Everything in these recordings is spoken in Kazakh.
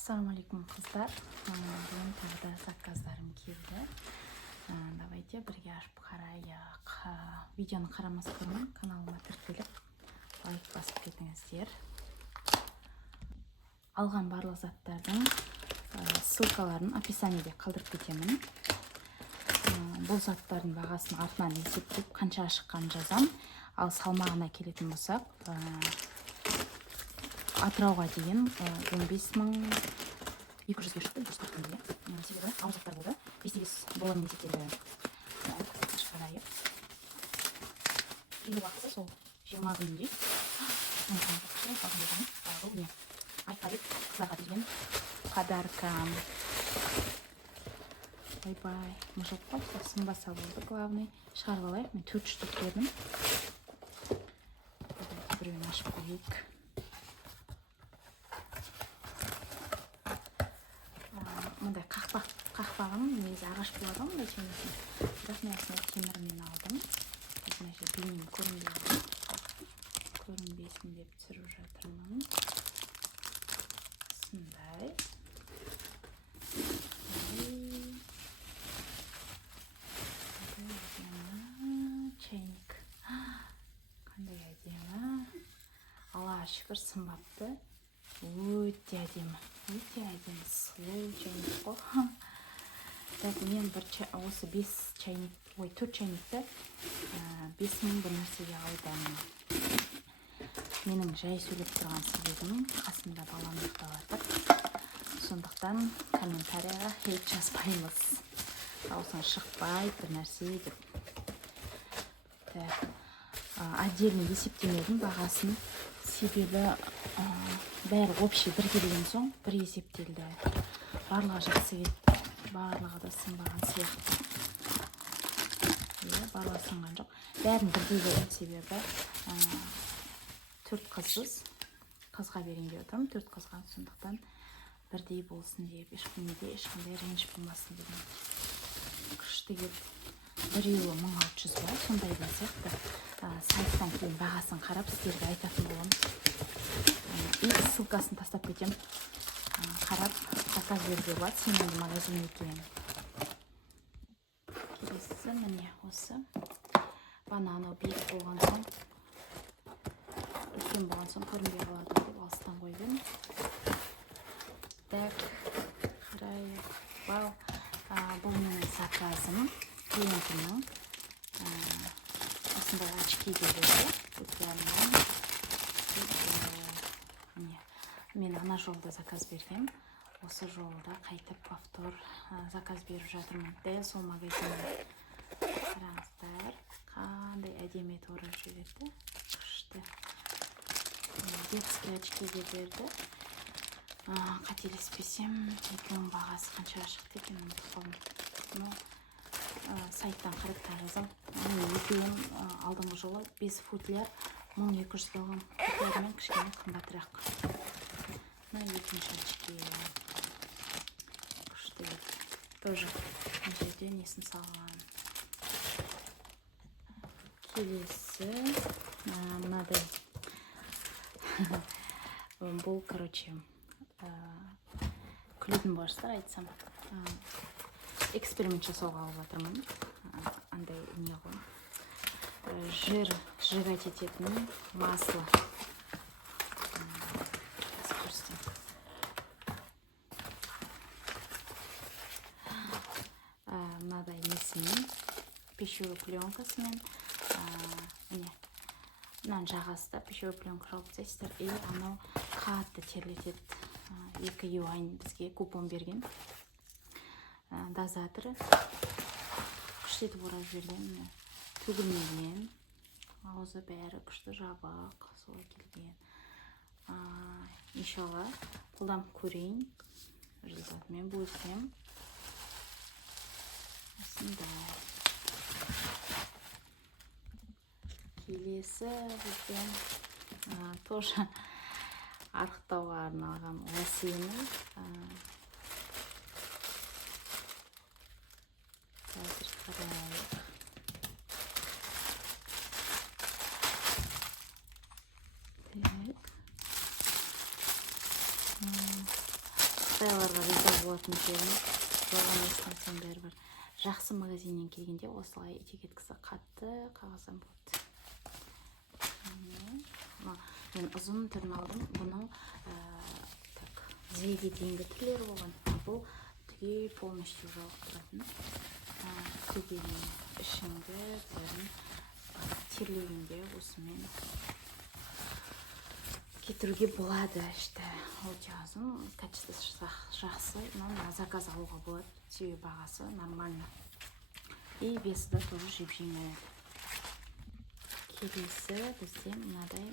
Ассалаумалейкум қыздар. Бүгін тағы да заказдарым келді. Давайте бірге ашып қарайық. Видеоны қарамас бұрын каналыма тіркеліп лайк басып кетіңіздер. Алған барлық заттардың ссылкаларын описаниеде қалдырып кетемін. Бұл заттардың бағасын артынан есептеп қанша шыққанын жазам. Ал салмағына келетін болсақ, Атырауға дейін 15.200-ге шықты, 140 теңге. Себебі ауыр заттар болды. 5-8 болатын есептелді. Шығарайық. Келі уақыты сол 20 күнде. Бұл не? Айқайып қызларға берген подарка. Бай-бай. Мұжылып қойса, сынбаса болды. Главный шығарып алайық. Мен 4 штук бердім. Біреуін ашып қойып. Мұндай қақпағын негізі ағаш болады, мұндай темірден. Бірақ мен осындай темірмен алдым. Осындай бейнем көрінбесін деп түсіріп жатырмын. Осындай. Чайник. Қандай әдемі. Аллаға шүкір сынбапты. Өте әдемі. Өте әдемі сұлу чайник қой. Так, мен осы 4 чайникті 5.000 бір нәрсеге алдым. Менің жай сөйлеп тұрған себебім қасымда балам ұйықтап жатыр. Сондықтан комментарияға хейт жазбаймыз. Дауысың шықпай бір нәрсе деп. Отдельно есептемедім бағасын. Себебі бәрі общий бір келген соң бір есептелді. Барлығы жақсы кетті. Барлығы да сынбаған сияқты. Барлығы сынған жоқ. Бәрін бірдей берем, себебі 4 қызбыз. Қызға берейін деп отырмын, 4 қызға. Сондықтан бірдей болсын деп, ешқандай реніш болмасын деп. Күшті кетті. Біреуі 1600 ба, сондай да сияқты. Сайттан кейін бағасын қарап сіздерге айтатын боламын. И ссылкасын тастап кетем. Қарап заказ беруге болады, сенімді магазин екен. Келесі міне осы. Бананы биік болған соң, үлкен болған соң көрінбей қалады деп алыстан қойдым. Так, қарайық. Вау, бұл менің заказым. Клиентімнің осындай очки береді. Мен ана жолда заказ бергем. Осы жолда қайтып повтор заказ беріп жатырмын. Дәл сол магазинде. Қараңыздар, қандай әдемі орап жүреді. Күшті. Детский очкиге берді. Қателеспесем, екеуінің бағасы қанша шықты екен, сайттан қарап жазам. Екеуін алдыңғы жолы 5 футляр 1200 алған. Футлярмен кішкене қымбатырақ. Екінші очки. Күшті. Тоже жерде несін салған. Келесі мынадай. Бұл, короче, күлетін боларсыздар, айтсам. Эксперимент жасауға алып жатырмын. Андай не ғой. Сжигать ететін масло. Мынадай несімен, пищевой пленкасымен, мынаны жағасында пищевой пленка жауып тастайсыздар. И анау қатты терлетеді. 2 юань бізге купон берген. Дозаторы күштетіп орап жіберген. Төгілмеген. Аузы бәрі күшті жабық. Солай келген. Иншалла қолданып көрейін. Результатымен бөлсем. Осындай. Келесі бізден тоже арықтауға арналған лосьоны. Қазір қарайық. қытайларға риза болатын жерім жоған естімесем бәрібір жақсы магазиннен келгенде осылай этикеткасы қатты қағаздан болады. Мен ұзын түрін алдым. Бұның зейге дейінгі түрлері болған. Бұл түгел полностью жауып тұратын. Түгел ішіңді бәрін терлегенде осымен кетіруге болады. Ол жазым качествосы жақсы, заказ алуға болады. Себебі бағасы нормально. И весі да тоже жеп-жеңіл. Келесі бізде мынадай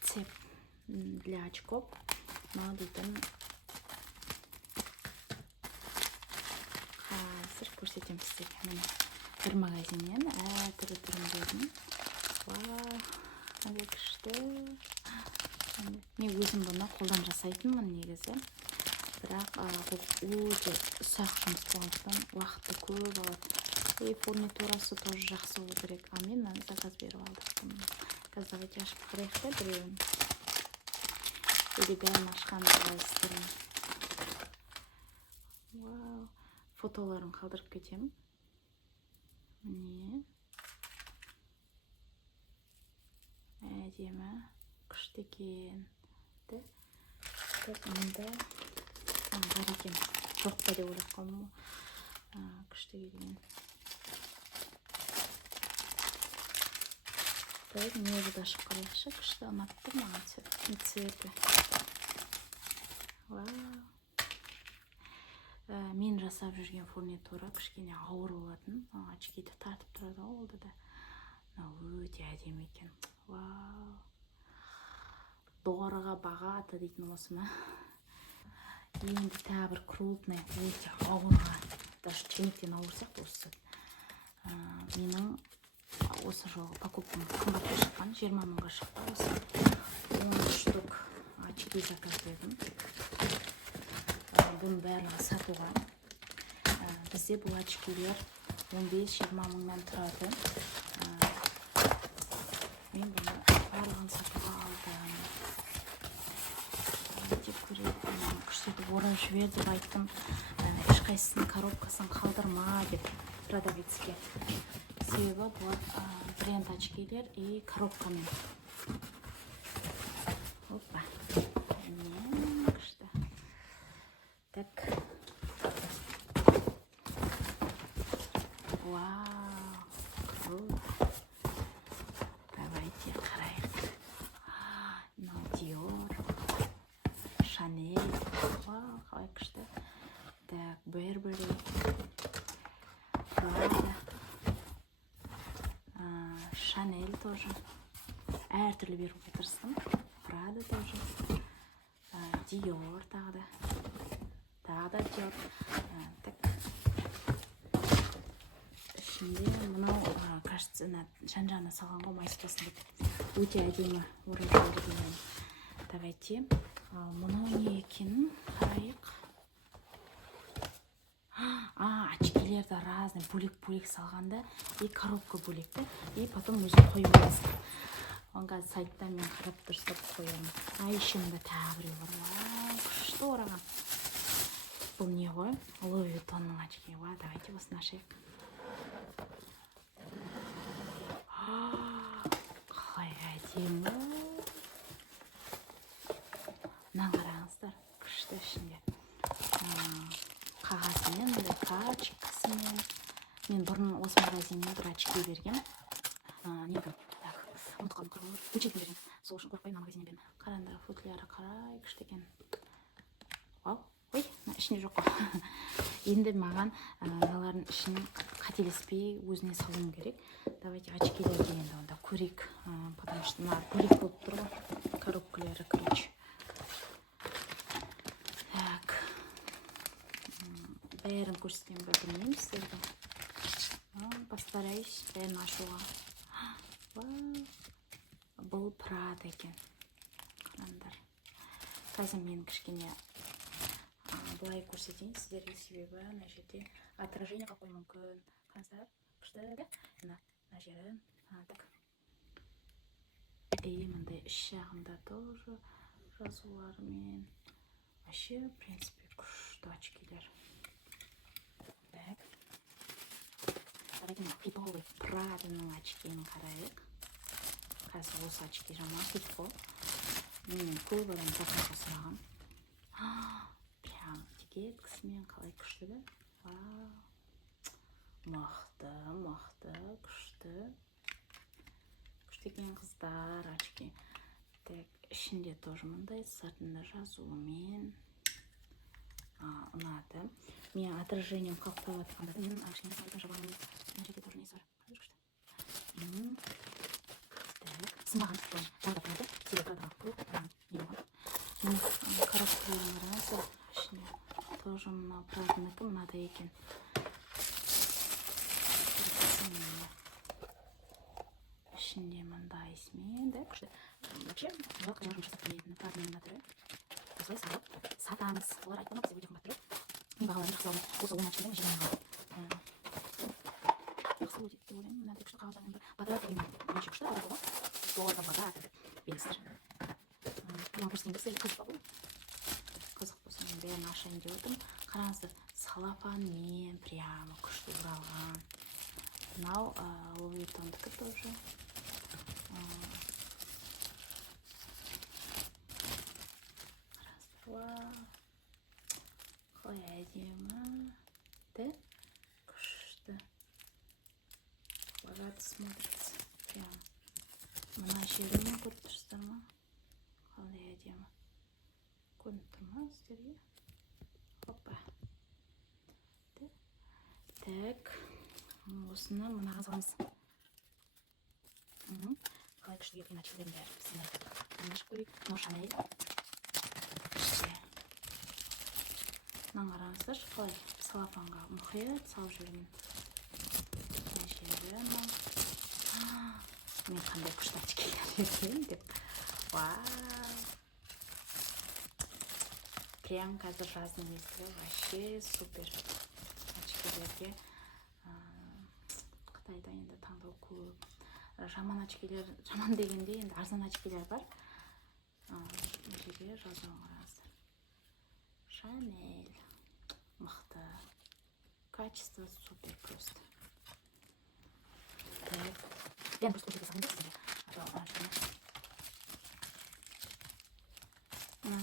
цеп для очков. Мына дейтін қазір көрсетем сіздерге. Міне бір магазиннен әртүрлі түрін бердім. Қандай күшті. Мен өзім бұны қолдан жасайтынмын негізі. Бірақ бұл өте ұсақ жұмыс болғандықтан уақытты көп алады. Фурнитурасы тоже жақсы болу керек. Мен заказ беріп алдым. Қазір давайте ашып қарайық та біреуін. Или бәрін ашқанды қалайсыздар. Вау, фотоларын қалдырып кетемін. Міне. Әдемі, күшті екен. Мұнда бар екен. Жоқ па деп ойлап қалдым. Күшті келген. Мені де ашып қарайықшы. Күшті ұнатты маған цветі. Мен жасап жүрген фурнитура кішкене ауыр болатын. Очкиді тартып тұрады олды да. Өте әдемі екен. Дорого богато дейтін осы ма? Енді тәбір крупный, өте ауырға. Даже чайниктен ауырсақ осы. Менің осы жолғы покупкам қымбатқа шыққан, 20 мыңға шықты осы. 10 штук очки заказ бердім. Бұның бәрін сатуға. Бізде бұл очкилер 15-20 мыңнан тұрады. Мен бұны барлығын сатуға алдым. Деп көретін, күштетіп орап жібер деп айттым. Ешқайсының коробкасын қалдырма деп продавецке. Себебі бұл бренд очкилер и коробкамен. Опа. Күшті. Так. Вау. Круто. Давайте қарайық. Dior. Chanel. Вау, қалай күшті. Так, Burberry. Prada. Chanel тоже. Әртүрлі беруге тырыстым. Prada тоже. Dior тағы да. Dior. Так. Ішінде мынау, кажется, жан-жағына салған ғой майскасын деп. Өте әдемі орайдың. Давайте. Мынау не екенін қарайық. Очкилерді разный бөлек-бөлек салғанда и коробка бөлекті, и потом өзін қойып аласың. Онға сайттан мен қарап дұрыстап қоямын. Еще мында тағы біреу бар. Күшті ораған. Бұл не ғой? Louis Vuittonның очки. Давайте осыны ашайық. Қалай әдемі. Мынаны қараңыздар. Күшті ішінде. Қағазымен, карточкасымен. Мен бұрын осы магазиннен бір очки берген. Өчетін берген. Сол үшін қорқпай магазиннен берген. Қараңдар, футляры қарай, күшті екен. Вау, ой, ішіне жоқ қой. Енді маған мыналардың ішін қателеспей өзіне салуым керек. Давайте очкилерді енді онда көрейік. Потому что бөлек болып тұр ғой. Коробкалары, короче. Так. Бәрін көрсетем бе білмеймін сіздерге. Постараюсь бәрін ашуға. Бұл Prada екен. Қараңдар. Қазір мен кішкене былай көрсетейін сіздерге, себебі мына жерде отражение қойып мүмкін. Қараңыздар, күшті да? Мына жері. Так. И мындай іш жағында тоже жазулармен. вообще, в принципе, күшті очкилер. Так. Давайте фитовый правильный очкиін қарайық. Қазір осы очки жаман фитфол. Мен көп адам жақынға сұраған. Прям тикеткісімен қалай күшті да? Вау. Мықты, күшті. Күшті екен қыздар очки. Так, ішінде тоже мындай сыртында жазуымен. Ұнады. Мен отражением қалып қойып жатқанда менің кішкене сайтым жабағым. Мына жерде тоже несі бар. Так, сынбаған тағы да тұрады. Себебі тұрады. Коробкаларын қараңыздар. Ішінде тоже мына правдынікі мынадай екен. Ішінде мындайсымен, да, күшті. Вообще, бұл қияғын жасап келетін правдының түрі. Осылай салып, сатамыз. Олар айтқан бізде өте қымбат тұрып. Мен бағаларын жақсы алдым. Осы он очкиден жинаған. Жақсы өте деп ойлаймын. Мынандай күшті қағаздармен бір батырат деген менше күшті алады ғой. Долларға батырат белгісіздер. Мен көрсетейін сіздерге қызық бұл. Қызық болса мен бәрін ашайын деп отырмын. Қараңыздар, салафанмен прямо күшті оралған. Мынау Луи Виттондікі тоже. Вау, қалай әдемі. Да? Күшті. Богато смотрится. Прям. Мына жерінен көріп тұрсыздар ма? Қалай әдемі. Көрініп тұр ма сіздерге? Опа. Так. Осыны мына қызғамыз. Қалай күшті келген очкилердің бәрі біздің ашып көрейік. Мынау Шанель. Мына қараңыздар, қалай салафанға мұқият салып жүрген. Мына жері мынау. Мен қандай күшті очкилер екен деп. Вау! Прям қазір жаздың мезгілі вообще супер очкилерге. Қытайда енді таңдау көп. Жаман очкилер, жаман дегенде енді арзан очкилер бар. Мына жерге жазуын қараңыздар. Шанель. Мықты. Качество супер просто. Так. Я просто көрсете салайын ба сіздерге?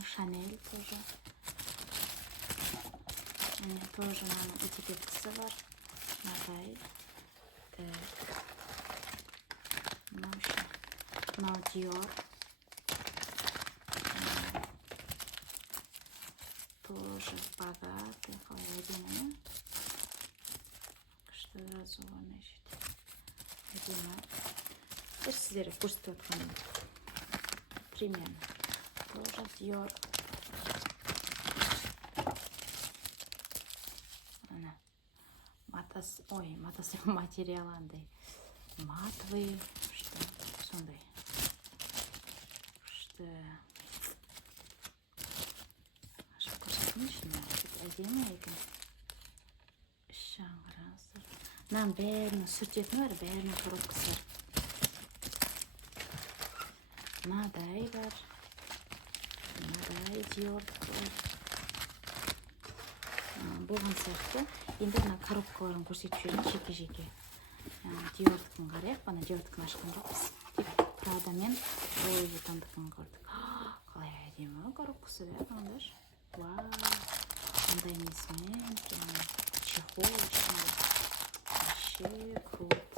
Шанель тоже. Тоже мынаның этикеткасы бар. Мынадай. Так. Мынау Dior. Тоже богатый. Қалай әдемі. Күшті жазуын ешеді. Әдемі. Сіздерге көрсетіп отқаным. Примерно. Тоже Dior. Ана. Матасы материалы андай. Матовый. Что? Сондай. Что? Ашып көрсетейін ішіне. Әдемі екен. Ішін қараңыздар. Мынаның бәрінің сүртетіні бар, бәрінің коробкасы бар. Мынадай бар. Мынадай Dior бар. Болған сияқты. Енді мына коробкаларын көрсетіп жүрген жеке-жеке. Диордікін қарайық, бана Диордікін ашқан жоқпыз. Прада мен Луи Виттондікін көрдік. Қалай әдемі коробкасы да, қаңдаш. Вау, қандай несімен, чехол ішінде. Вообще круто.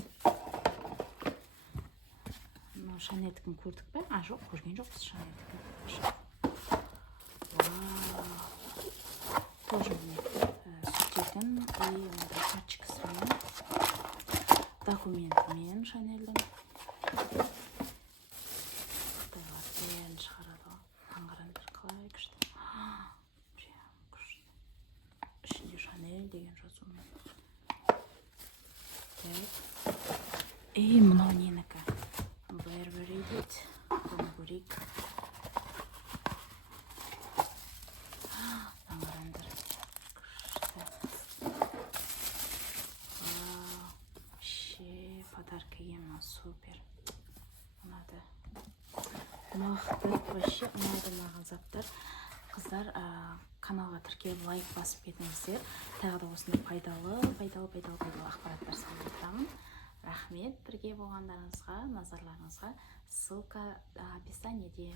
Шанельдікін көрдік пе? Жоқ, көрген жоқпыз Шанельдікін. Вау. Тоже мне сүртетін и мындай пачкасымен, документімен Шанельдің. Қытайлар бәрін шығарады ғой. Аңғараңдар қалай күшті. Прям күшті. Ішінде Шанель деген жазумен. Так. И мынау ненікі? Burberry дейді. Бұны көрейік. Аңғараңдар. Вообще подарка ема супер. Ұнады. Мықты, вообще ұнады маған заттар. Қыздар, каналға тіркеліп лайк басып кетіңіздер. Тағы да осындай пайдалы ақпараттар салып отырамын. Рахмет бірге болғандарыңызға, назарларыңызға. Ссылка описаниеде.